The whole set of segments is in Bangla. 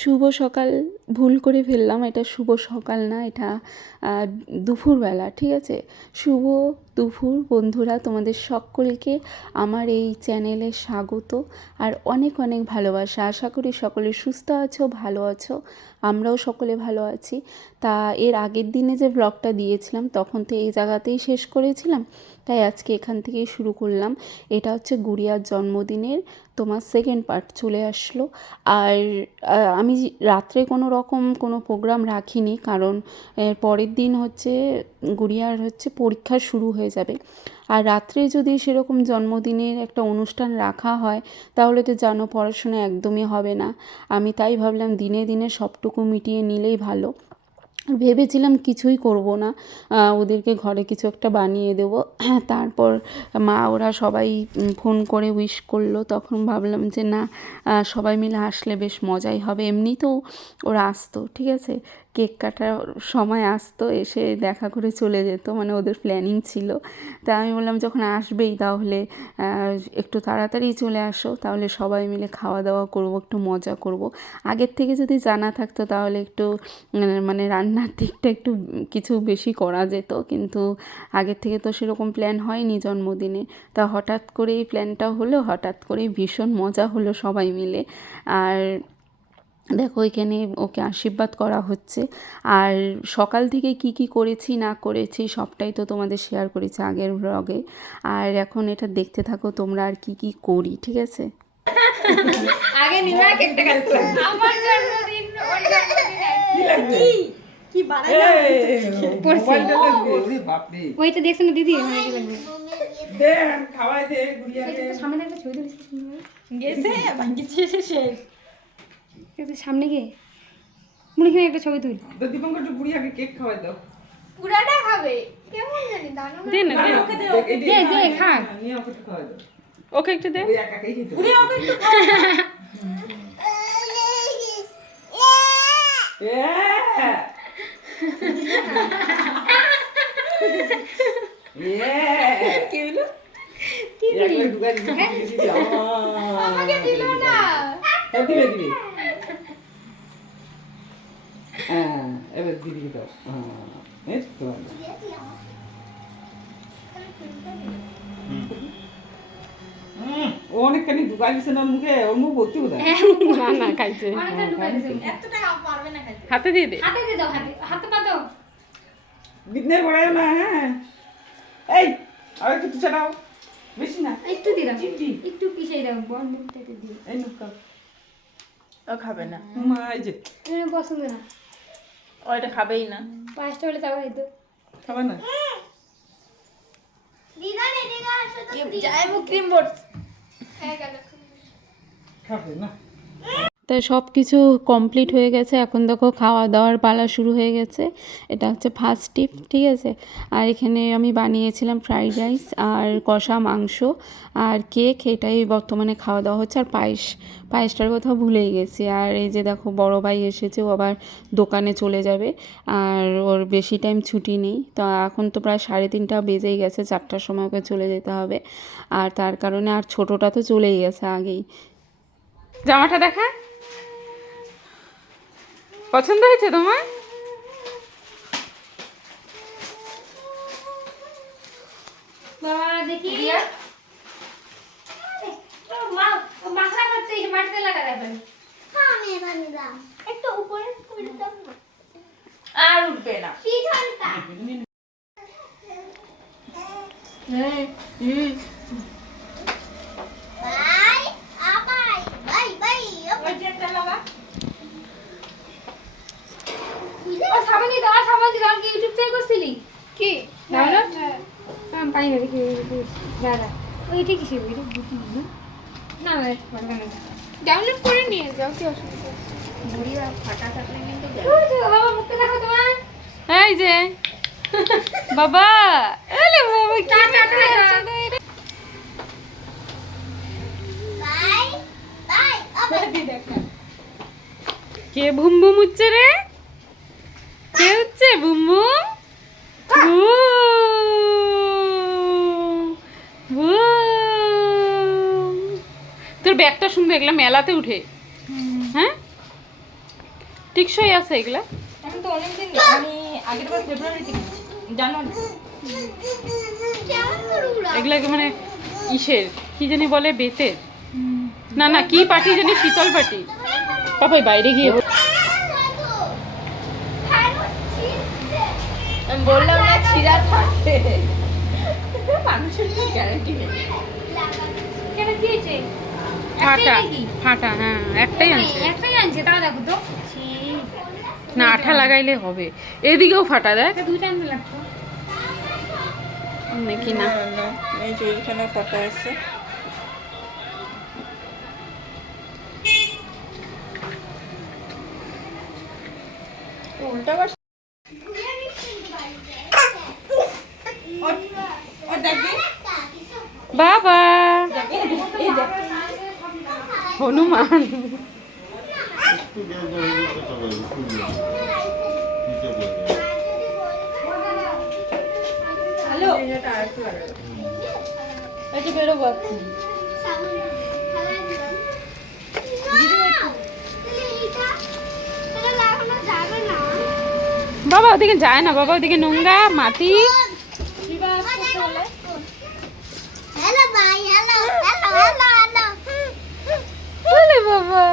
শুভ সকাল, ভুল করে ফেললাম, এটা শুভ সকাল না, এটা দুপুরবেলা, ঠিক আছে? শুভ দুপুর বন্ধুরা, তোমাদের সকলকে আমার এই চ্যানেলে স্বাগত, আর অনেক অনেক ভালোবাসা। আশা করি সকলে সুস্থ আছো, ভালো আছো। আমরাও সকলে ভালো আছি। তা এর আগের দিনে যে ব্লগটা দিয়েছিলাম, তখন তো এই জায়গাতেই শেষ করেছিলাম। তাই আজকে এখান থেকেই শুরু করলাম। এটা হচ্ছে গুড়িয়ার জন্মদিনের তোমার সেকেন্ড পার্ট চলে আসলো। আর আমি রাত্রে কোনো রকম কোনো প্রোগ্রাম রাখিনি, কারণ পরের দিন হচ্ছে গুড়িয়ার হচ্ছে পরীক্ষা শুরু হয়ে যাবে। আর রাত্রে যদি সেরকম জন্মদিনের একটা অনুষ্ঠান রাখা হয়, তাহলে তো জানো পড়াশোনা একদমই হবে না। আমি তাই ভাবলাম দিনে দিনে সবটুকু মিটিয়ে নিলেই ভালো। ভেবেছিলাম কিছুই করব না। ওদেরকে ঘরে কিছু একটা বানিয়ে দেবো। তারপর মা ওরা সবাই ফোন করে উইশ করল। তখন ভাবলাম যে না সবাই মিলে আসলে বেশ মজাই হবে। এমনিতেও ওরা আসতো, ঠিক আছে? কেক কাটার সময় আসতো, এসে দেখা করে চলে যেত মানে ওদের প্ল্যানিং ছিল। তা আমি বললাম, যখন আসবেই তাহলে একটু তাড়াতাড়ি চলে আসো, তাহলে সবাই মিলে খাওয়া দাওয়া করব, একটু মজা করব। আগের থেকে যদি জানা থাকতো তাহলে একটু মানে রান্নার দিকটা একটু কিছু বেশি করা যেত। কিন্তু আগের থেকে তো সেরকম প্ল্যান হয়নি জন্মদিনে। তা হঠাৎ করেই প্ল্যানটা হলো, হঠাৎ করেই ভীষণ মজা হলো সবাই মিলে। আর দেখো এখানে ওকে আশীর্বাদ করা হচ্ছে। আর সকাল থেকে কি কি করেছি না করেছি সবটাই তো তোমাদের শেয়ার করেছি আগের ব্লগে আর এখন এটা দেখতে থাকো তোমরা আর কি কি করি ঠিক আছে? আগে কেকটা আমার জন্মদিন ওর জন্মদিন। কি ওইটা দেখছেন না দিদি? আমার কি দে খাওয়াই দে গুড়িয়াকে সামনে একটা ছবি তুলিস গেছে একটু সামনে গিয়ে মনে হয় একটা ছবি তুল তো দীপঙ্কর একটু গুড়িয়াকে কেক খাওয়াই দাও পুরাটা খাবে কেমন জানি দানো দে না দে ওকে দে দে, দে, খা। নিয়ে ওকে একটু খাওয়াই দাও ওকে একটু দে গুড়িয়া ওকে একটু আমাকে দিল না হ্যাঁ হ্যাঁ এবার দিদি দাও। হ্যাঁ এই তো অনেকখানি ঢুকাই দিছে না মুখে? ওর মুখ ভর্তি বোধহয়? না না খাইছে। খাইতে। হাতে দিয়ে দে। হাতে দিয়ে দাও হাতে হাতে পা দাও। বিঘ্নে পড়ায় না হ্যাঁ। এই আর একটু ছাড়াও বেশি না। একটু দিয়ে দাও। একটু পিছিয়ে দাও বল মুখটাতে দিও এই নুকা ও খাবে না। মা এই যে। পছন্দ না। ও এটা খাবেই না। পাঁচটা হলে তাও হয়তো খাবে না? দিদা নে দিদা আসো তো যাই মু ক্রিম বোর্ড হ্যাঁ গেল। খাবে না? তাই সব কিছু কমপ্লিট হয়ে গেছে। এখন দেখো খাওয়া দাওয়ার পালা শুরু হয়ে গেছে। এটা হচ্ছে ফার্স্ট টিপ ঠিক আছে? আর এখানে আমি বানিয়েছিলাম ফ্রাইড রাইস আর কষা মাংস আর কেক এটাই বর্তমানে খাওয়া দাওয়া হচ্ছে। আর পায়েস, পায়েসটার কথা ভুলেই গেছি। আর এই যে দেখো বড় ভাই এসেছে, ও আবার দোকানে চলে যাবে। আর ওর বেশি টাইম ছুটি নেই। তো এখন তো প্রায় সাড়ে তিনটা বেজেই গেছে, চারটার সময় ওকে চলে যেতে হবে। আর তার কারণে আর ছোটোটা তো চলেই গেছে আগেই। জামাটা দেখা পছন্দ হয়েছে তোমার বাবা দেখি মা মাথা করতে মাটিতে লাগা যাবে আমি এবার নিলাম একটু উপরে করে দাও তোমার? আর উঠবে না। পিছনটা বাই আবাই বাই বাই ওই লাগা দিলে ও সাবান দাও আর দাও কি ইউটিউব থেকে করছিলি? কি? ডাউনলোড? হ্যাঁ পাই না দেখি দাদা ওইটা কিসে ওইটা বুঝি না না? না পারবে না। ডাউনলোড করে নিয়ে যাও কি অসুবিধা বুড়িয়া ফাটা থাকলে কিন্তু বাবা মুখটা দেখো তোমার। এই যে। বাবা এলে বাবা কি বাই বাই কে বুম বুম উঠছে রে কে উঠছে বুম বুম বুম, ব্যাগটা শুনবে এগুলো মেলাতে উঠে। হ্যাঁ? টিকসই আছে এগুলা। এখন তো অনেকদিন আমি আগের বার ফেব্রুয়ারিতে জানুয়ারি কেমন করে উড়াও? এগুলাকে মানে ইসের কি জানি বলে বেতের। না না কি পাটি জানি শীতল পাটি। পাপাই বাইরে গিয়ে বললাম না ছিঁড়া থাকতে মানুষের কি গ্যারান্টি নেই। কেন ফাটা ফাটা হ্যাঁ একটাই আছে একটাই আনছে তাও দেখো তো। না আঠা লাগাইলে হবে। এদিকেও ফাটা দেখ। দুইটা আনতে লাগতো নাকি না। এই যে এইখানে ফাটা আছে। উল্টা পাশ বাবা! হনুমান। হ্যালো। এটা বাবা ওদিকে যায় না। বাবা ওদিকে নোংরা মাটি। হ্যালো ভাই হ্যালো হ্যালো হ্যালো হ্যালো বলে বাবা।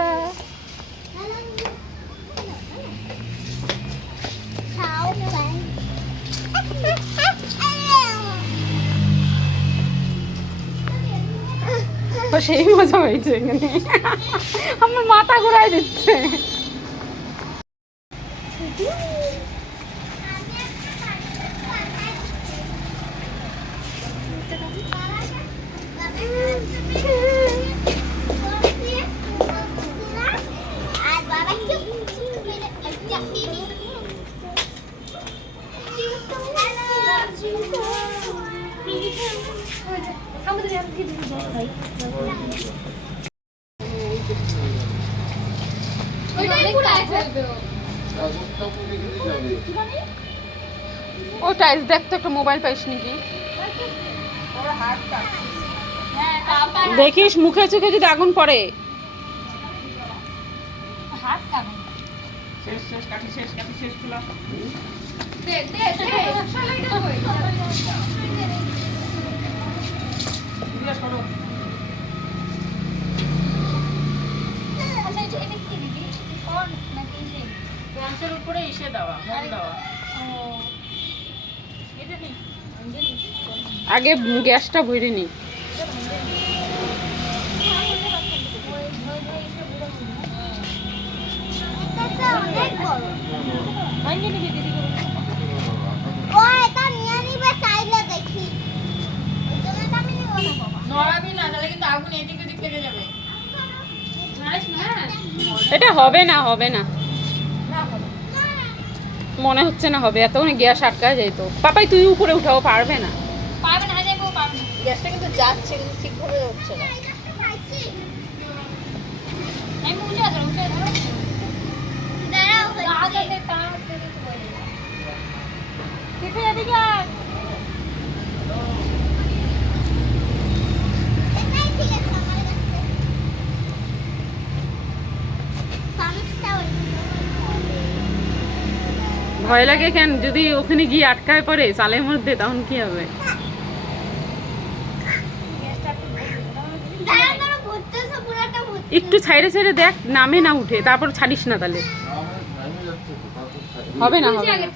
সেই মজা হয়েছে এখানে। আমার মাথা ঘুরাই দিচ্ছে আর বাবা কি ও টাইস দেখ তো একটা মোবাইল পাইস নাকি। দেখিস মুখে চোখে যদি আগুন পড়ে। শেষ শেষ কাঠি শেষ কাঠি শেষ খোলা। দে দে দে শালাইটা কই দিয়া সরো পঞ্চের উপরে ইসে দেওয়া মন দেওয়া আগে গ্যাসটা ভরে নি এটা হবে না হবে না মনে হচ্ছে না হবে এতক্ষণ গ্যাস আটকা যেত পাপাই তুই উপরে উঠাও পারবে না। পারবে না যাব পারবে গ্যাসটা কিন্তু যাচ্ছে কিন্তু ঠিকভাবে হচ্ছে না। দাঁড়াও রাত আছে তার থেকে তো বলি দেখে এদিকে আয়। এটাই ঠিক আছে আমার কাছে সামসটা ওই ভয় লাগে কেন? যদি ওখানে গিয়ে আটকায় পড়ে চালের মধ্যে, তখন কি হবে? একটু ছাইড়ে ছাইড়ে দেখ, নামে না উঠে, তারপর ছাড়িস না তাহলে। হবে না হবে না।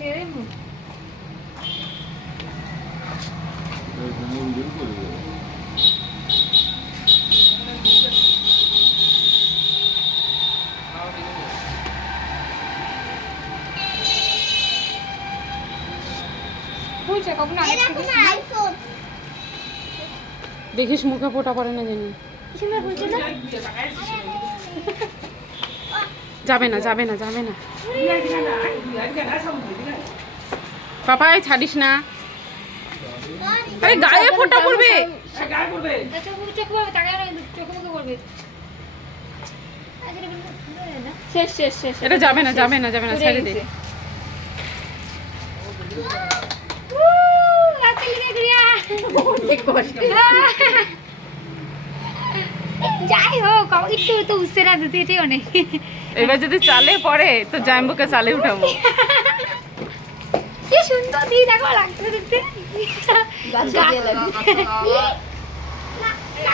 থেকে কখন আগে দেখিস মুখে ফোটা পড়ে না জানি। যাবে না যাবে না যাবে না। পাপাই ছাড়িস না। আরে গায়ে ফোটা পড়বে। সে গায়ে পড়বে চোখ মুখে চোখ করবে তাকায় না কিন্তু চোখ মুখে করবে আগে কিন্তু সুন্দর না। শেষ শেষ শেষ। এটা যাবে না যাবে না যাবে না ছেড়ে দে। যাই হোক একটু তো উচ্ছেরা দিতে এটাই অনেক। এবার যদি চালে পড়ে তো জাম্বুকে চালে উঠাবো। কি সুন্দর দিদি দেখো লাগছে দেখতে।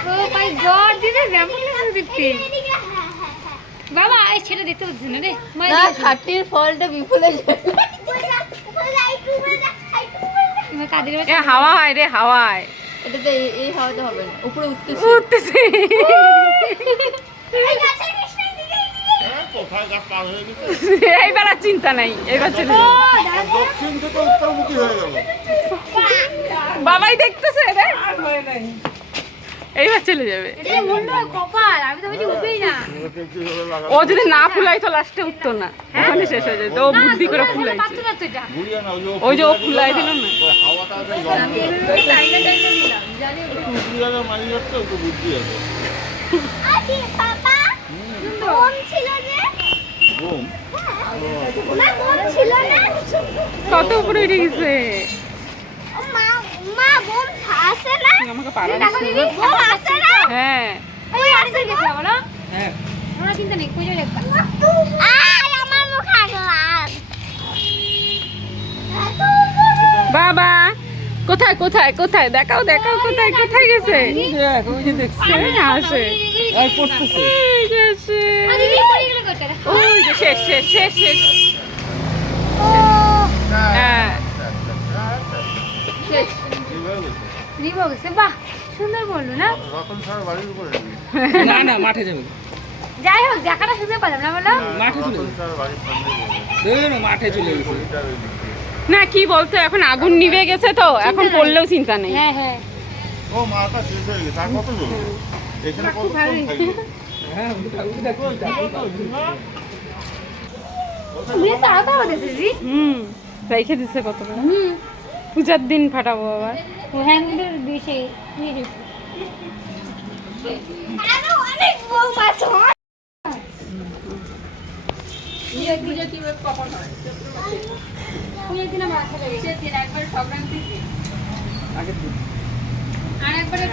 ও মাই গড দিদি লাগছে দেখতে। বাবা এই ছেলে দেখতে পাচ্ছি না রে। না খাটির ফলটা বিপুলে উপরে কাদের এ হাওয়ায় রে হাওয়ায় এটাতে এই- হাওয়াতে হবে না উপরে উঠতেছে। উঠতেছে। এইবার আর চিন্তা নাই এবার চলে দক্ষিণ থেকে উত্তরমুখী হয়ে গেল। বাবাই দেখতেছে রে আর হয়ে নাই। এইবার চলে যাবে। ও যদি না ফুলাই তো লাস্টে উঠতো না। ওখানে শেষ হয়ে যেত। ও বুদ্ধি করে ফুলাইছে। ওই যে ও ফুলাই দিল না। ওই হাওয়াটা আছে বুদ্ধি আছে না? আমাকে পারা দেখো দিদি বোম আছে না? হ্যাঁ। ওই আসতে গেছে বলো। হ্যাঁ। আমরা চিন্তা নেই কই যাবে আয় আমার মুখ আগলার বাবা কোথায় কোথায় কোথায়? দেখাও দেখাও কোথায় কোথায় গেছে? আসে। পড়ে শেষ শেষ শেষ শেষ। হ্যাঁ। এইভাবে বাহ সুন্দর বলল না? রতন স্যার বাড়ির উপরে না না মাঠে যাবে। যাই হোক দেখাটা সুন্দর পেলাম না বলো? মাঠে চলে মাঠে চলে গেছে। কি বলতো এখন আগুন নিভে গেছে তো এখন। পড়লেও চিন্তা নেই। হ্যাঁ হ্যাঁ। ও মাথা শেষ হয়ে গেছে আর কত জ্বলবে এখানে কত হ্যাঁ দেখো তুমি তো আরও তাও দিয়েছে দিদি। হুম রেখে দিছে কত পূজার দিন ফাটাবো আবার। হ্যাঁ বেশি নিয়ে গেছে আরও একবার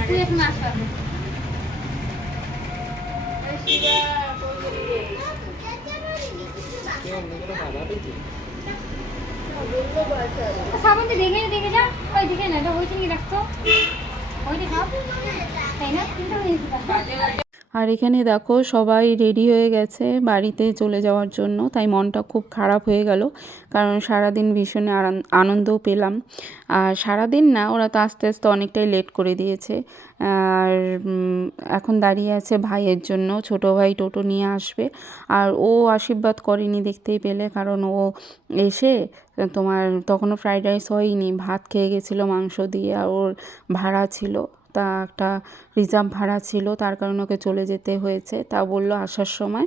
সাবান দিয়ে দেখে দেখে যা ওই দিকে না এটা ওই চিনি রাখতো ওইটা খাও তাই না চিন্তা হয়ে গেছে আর এখানে দেখো সবাই রেডি হয়ে গেছে বাড়িতে চলে যাওয়ার জন্য, তাই মনটা খুব খারাপ হয়ে গেল। কারণ সারাদিন ভীষণ আনন্দও পেলাম। আর সারাদিন না, ওরা তো আস্তে আস্তে অনেকটাই লেট করে দিয়েছে। আর এখন দাঁড়িয়ে আছে ভাইয়ের জন্য, ছোট ভাই টোটো নিয়ে আসবে। আর ও আশীর্বাদ করেনি দেখতেই পেলে, কারণ ও এসে তোমার তখনও ফ্রাইড রাইস হয়নি, ভাত খেয়ে গেছিল মাংস দিয়ে, আর ওর ভাড়া ছিল। তা একটা রিজার্ভ ভাড়া ছিল, তার কারণে ওকে চলে যেতে হয়েছে। তা বলল, আসার সময়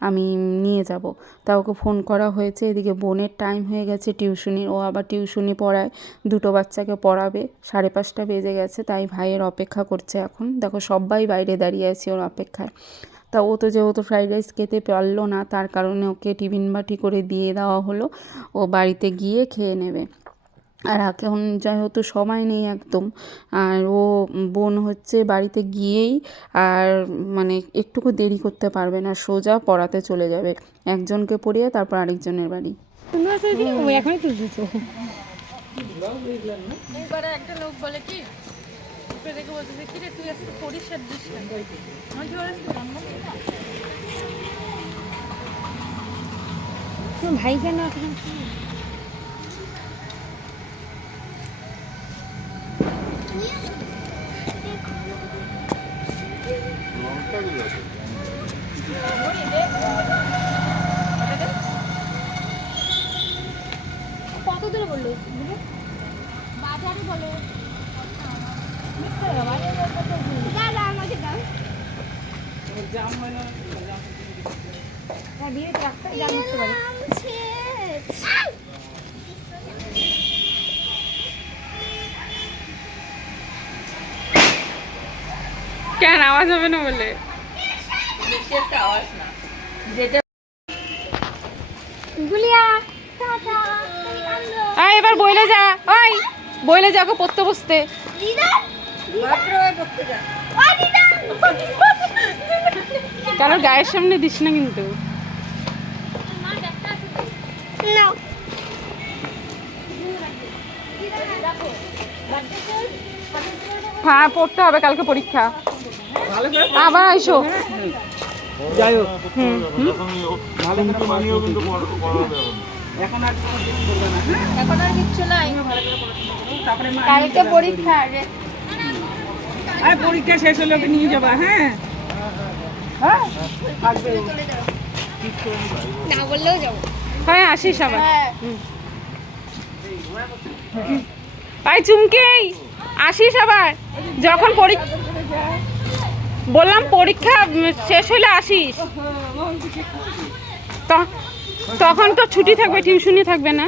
আমি নিয়ে যাব। তা ওকে ফোন করা হয়েছে। এদিকে বোনের টাইম হয়ে গেছে টিউশনির। ও আবার টিউশনি পড়ায়। দুটো বাচ্চাকে পড়াবে। সাড়ে পাঁচটা বেজে গেছে। তাই ভাইয়ের অপেক্ষা করছে এখন। দেখো সবাই বাইরে দাঁড়িয়ে আছে ওর অপেক্ষায়। তা ও তো যেহেতু ফ্রাইড রাইস খেতে পারল না, তার কারণে ওকে টিফিন বাটি করে দিয়ে দেওয়া হলো। ও বাড়িতে গিয়ে খেয়ে নেবে। আর এখন যেহেতু সময় নেই একদম। আর ও বোন হচ্ছে বাড়িতে গিয়েই আর মানে একটুকু দেরি করতে পারবে না সোজা পড়াতে চলে যাবে। একজনকে পড়িয়ে তারপর আরেকজনের বাড়ি। এখনই তুলতেছে একটা লোক বলে কি তুই আজকে দিস না? ভাই কেন কেন? আওয়াজ হবে না বলে। এবার বইলে যা। ওই বইলে যা ওকে পড়তে বসতে। কারোর গায়ের সামনে দিস না কিন্তু? হ্যাঁ পড়তে হবে কালকে পরীক্ষা। আবার আইসো। যাই হোক। ভালো করে মানিয়েও কিন্তু এখন। এখন আর কিছু করবে না হ্যাঁ? এখন আর কিচ্ছু নাই। কালকে পরীক্ষা আরে। পরীক্ষা শেষ হলে ওকে নিয়ে যাবা হ্যাঁ? হ্যাঁ? না বললেও যাব। হ্যাঁ আসিস আবার। হ্যাঁ। আই চুমকি আসিস আবার। যখন পরীক্ষা বললাম পরীক্ষা শেষ হলে আসিস। তখন তো ছুটি থাকবে টিউশনি থাকবে না।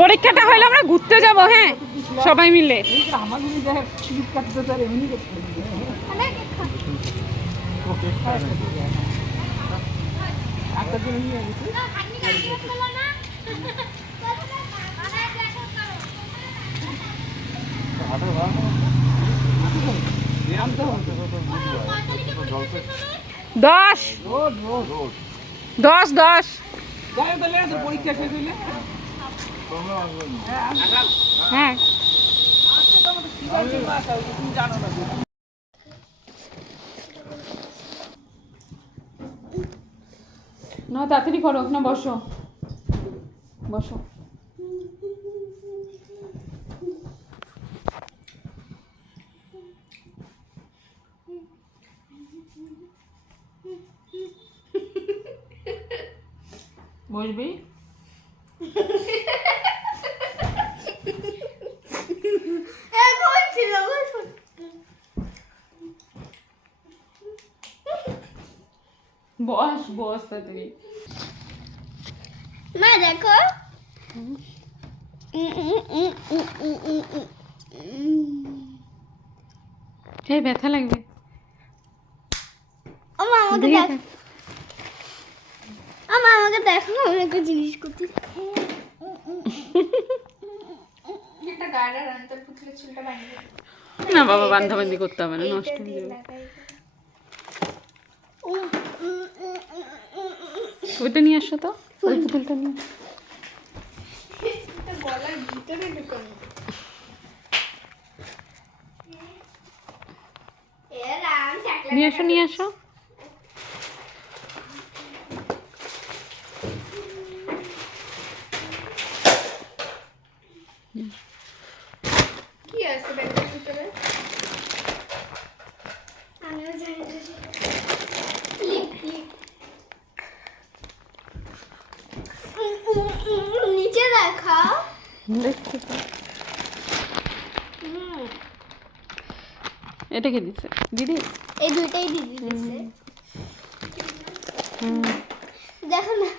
পরীক্ষাটা হলে আমরা ঘুরতে যাব হ্যাঁ? সবাই মিলে। আমার যদি দেখ টিকিট কাটতে তার দিন নিয়ে গেছি দশ। দশ দশ পরীক্ষা শেষ হইলে। হ্যাঁ তুমি জানো না তাড়াতাড়ি করো না বসো। বসো বসবি এখন ছিল মা দেখো। এই ব্যথা লাগবে। আমা আমাকে দেখে আমাকে দেখো আমি একটা জিনিস করতে না বাবা বান্ধাবান্ধি করতে হবে না নষ্ট হয়ে যাবে। ওইটা নিয়ে আসো তো। ওই পুতুলটা নিয়ে। নিয়ে আসো নিয়ে আসো কি আছে ব্যাগের ভিতরে আমিও জানি না। Lip, lip. উম, উম, উম, উম, নিচে দেখাও দেখতে তো। এটা কে দিচ্ছে দিদি? এই দুইটাই দিদি দিছে। দেখো না।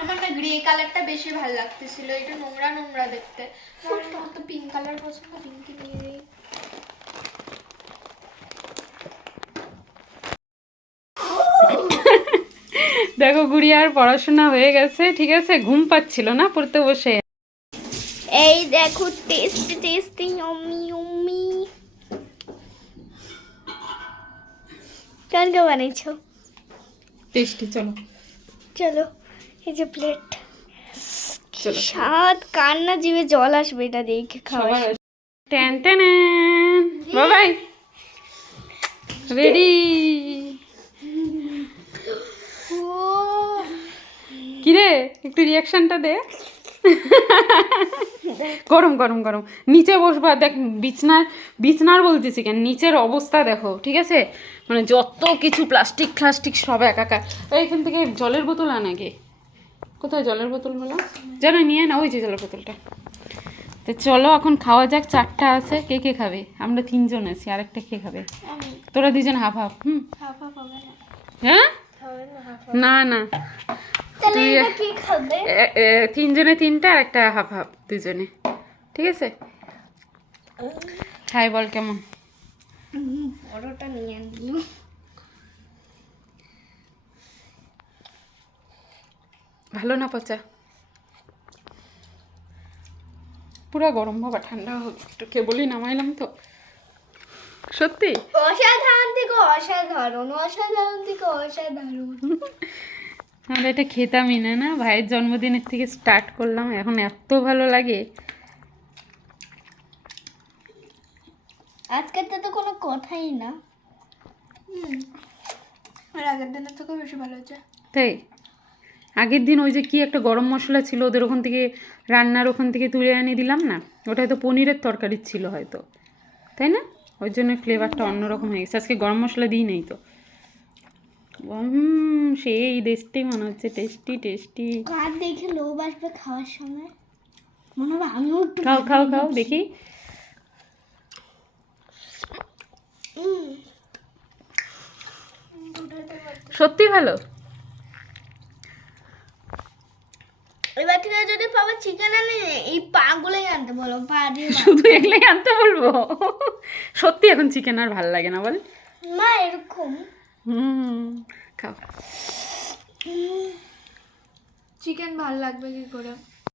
আমার না গ্রে কালারটা বেশি ভালো লাগতেছিল এটা নোংরা নোংরা দেখতে। আমার তো পিঙ্ক কালার পছন্দ পিঙ্কি নিয়ে দেখো গুড়িয়ার পড়াশোনা হয়ে গেছে ঠিক আছে? ঘুম পাচ্ছিল না পড়তে বসে। এই দেখো টেস্ট টেস্টিং অম্মি অম্মি কেমন কে বানিয়েছো টেস্টি চলো। চলো এই যে প্লেট স্বাদ কান্না জিভে জল আসবে এটা দেখে খাওয়া টেন টেন বাবাই। রেডি কিরে? একটু রিয়াকশনটা দে। গরম গরম গরম। নিচে বসবা দেখ বিছনার বিছনার বলতেছি কেন? নিচের অবস্থা দেখো ঠিক আছে? মানে যত কিছু প্লাস্টিক প্লাস্টিক সব একাকার। এখান থেকে জলের বোতল আনা গে কোথায় জলের বোতল বোতলগুলো? জানো নিয়ে না ওই যে জলের বোতলটা। তো চলো এখন খাওয়া যাক চারটা আছে। কে কে খাবে? আমরা তিনজন আছি আরেকটা কে খাবে? তোরা দুজন হাফ হাফ হুম? হ্যাঁ? না না। তুই- তিনজনে তিনটা আর একটা হাফ হাফ দুজনে। ঠিক আছে? খাই বল কেমন? বড়টা নিয়ে আনলো ভালো না পচা? পুরো গরম বাবা ঠান্ডা একটু কেবলই নামাইলাম তো। সত্যি? অসাধারণ অসাধারণ অসাধারণ থেকে অসাধারণ। আমরা এটা খেতামই না না? ভাইয়ের জন্মদিনের থেকে স্টার্ট করলাম এখন এত ভালো লাগে। আজকেরটা তো কোনো কথাই না। আর আগের দিনের থেকেও বেশি ভালো হচ্ছে তাই? আগের দিন ওই যে কি একটা গরম মশলা ছিল ওদের ওখান থেকে রান্নার ওখান থেকে তুলে এনে দিলাম না? ওটা হয়তো পনিরের তরকারি ছিল হয়তো। তাই না? ওই জন্য ফ্লেভারটা অন্যরকম হয়ে গেছে। আজকে গরম মশলা দিই নেই তো। সেই টেস্টি মনে হচ্ছে টেস্টি টেস্টি কার দেখে লোভ আসবে খাওয়ার সময়। মনে হবে আমিও খাও খাও খাও দেখি। সত্যি ভালো? এবার থেকে যদি পাবো চিকেন আনে এই পা গুলোই আনতে বলো পা দিয়ে শুধু এগুলোই আনতে বলব? সত্যি এখন চিকেন আর ভালো লাগে না বল? মা এরকম। হুম খাও। চিকেন ভালো লাগবে কি করে?